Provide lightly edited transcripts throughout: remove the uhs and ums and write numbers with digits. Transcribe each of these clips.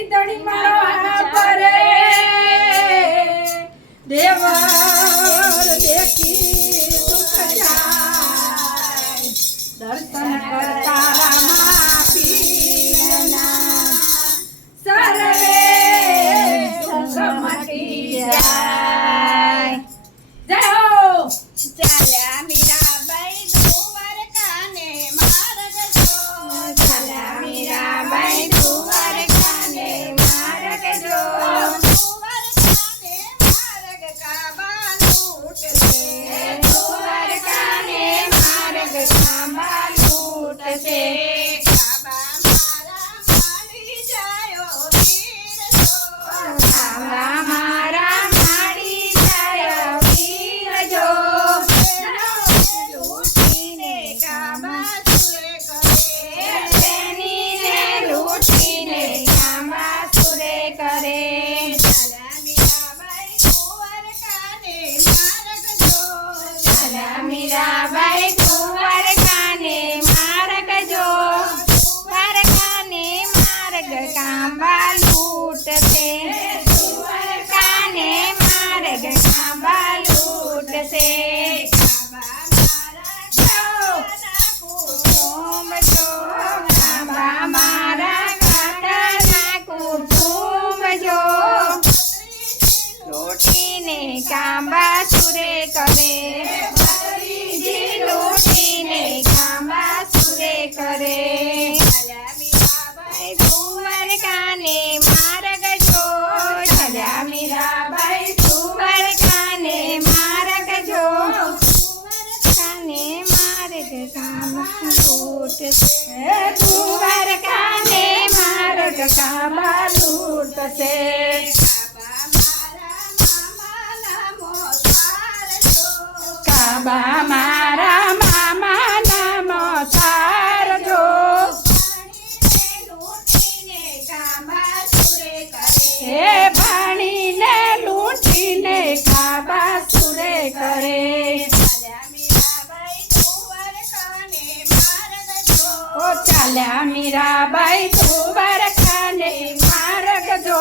ગીતડી મારો પરે દેવર દેખી સુખ જાય દર્શન કરતા રામા પીરના સર્વે સુખ મટી જાય જય હો ચાલ્યા મીરાબાઈ દ્વારકાને માર્ગ જો ચાલ્યા મીરાબાઈ દ્વારકાને માર્ગ જો દ્વારકાને માર્ગ કાબા લૂટશે દ્વારકાને માર્ગ કાબા લૂટશે કાબા મારા મારી જાયો વીર જો કાબા મારા માડી જાય વીર જો લૂટીને કાબા સુરે કરે તેનીને લૂટીને કાબા સુરે કરે ચાલ્યા મીરાબાઈ દ્વારકાને માર્ગ જો ચાલ્યા મીરાબાઈ દ્વારકાને માર્ગ જો દ્વારકાને માર્ગ કાબા લૂટશે દ્વારકાને માર્ગ કાબા લૂટશે કાબા મારા કાના કુટુંબ જો કાબા મારા કાકાના કુટુંબ જો લૂટીને કાબા સુરે કરે ભત્રીજી લૂટીને કાબા સુરે કરે ચાલ્યા મીરાબાઈ દ્વારકાને માર્ગ જો ચાલ્યા મીરાબાઈ દ્વારકાને માર્ગ જો દ્વારકાને માર્ગ કાબા લૂટશે દ્વારકાને માર્ગ કાબા લૂટશે કાબા મારા મામાના મોસાર જો પાણીને લૂંટીને કાબા સુરે કરે ઓ ચાલ્યા મીરાબાઈ દ્વારકાને માર્ગ જો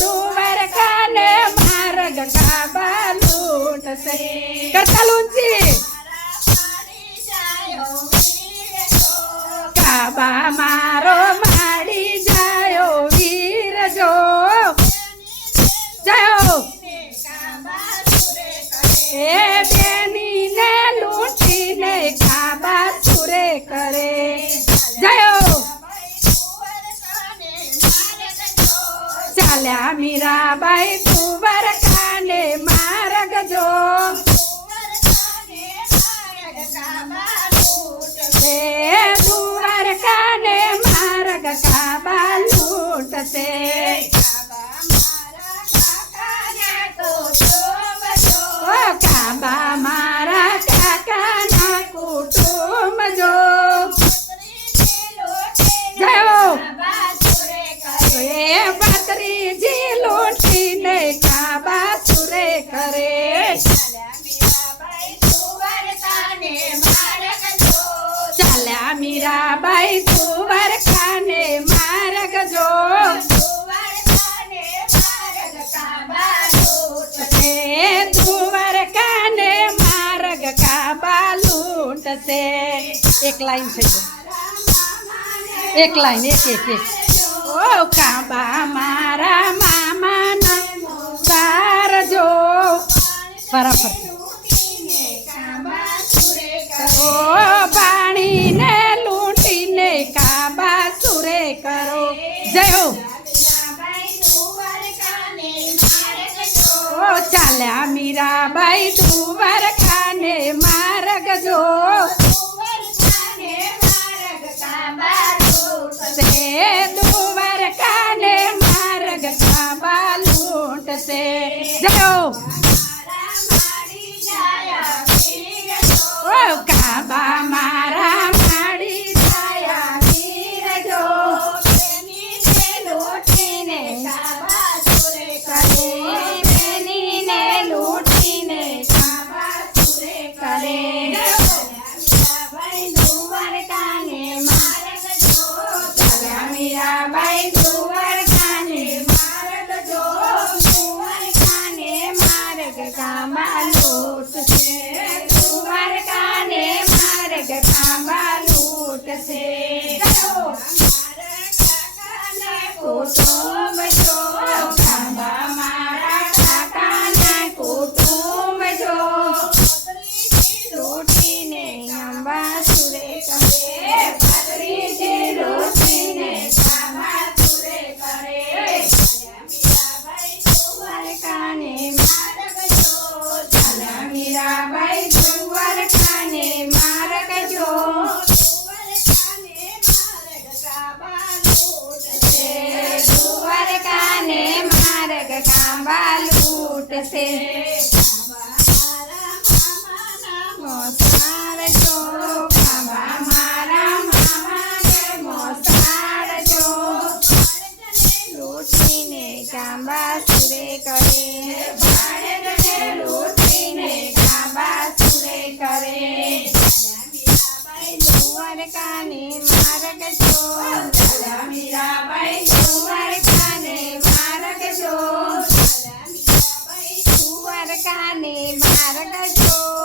દ્વારકાને માર્ગ કાબા લૂટશે કરતા લૂંચી કાબા મારો માડી જાયો વીર જો જયો એ બેનીને લૂંટીને કાબા સુરે કરે જયો ચાલ્યા મીરાબાઈ દ્વારકાને માર્ગ જો દ્વારકાને માર્ગ કાબા લૂટશે ઓ કાબા મારા કાકાના કુટુંબ જો જયો એ ભત્રીજી લૂંટીને કાબા સુરે કરે ચાલ્યા મીરાબાઈ દ્વારકાને માર્ગ જો દ્વારકાને માર્ગ કાબા લૂટશે એક લાઈન થઈ ગઈ એક લાઈન એક ઓ કાબા મારા મામાના સાર જો બરાબર ઓ પાણીને લૂંટીને કાબા સુરે કરો જયો ઓ ચાલ્યા મીરાબાઈ દ્વારકાને માર્ગ જો દ્વારકાને માર્ગ કાબા લૂટશે જયો ઓ કાબા મારા માડી જાયા વીર જો લૂટીને કાબા સુરે કરે બેનીને લૂટીને કાબા ખાંબા લૂંટશે દ્વારકાને માર્ગ ખાંબા લૂંટશે કુટુંબ જો ખાંબા મારા કાકાના કુટુંબ જો લૂંટીને અંબાસુરે કરે ભત્રીજી લૂંટીને અંબાસુરે કરે દ્વારકાને માર્ગ જો ચાલા મીરાબાઈ દ્વારકાને માર્ગ જો દ્વારકાને માર્ગ ખાંબા લૂંટશે મોસાળ જો ખાંબા મારા મામાને મોસાળ જો લૂંટીને અંબાસુરે કરે લૂંટીને અંબાસુરે કરે દ્વારકાને માર્ગ જો ચાલા મીરાબાઈ દ્વારકાને માર્ગ જો દ્વારકાને માર્ગ જો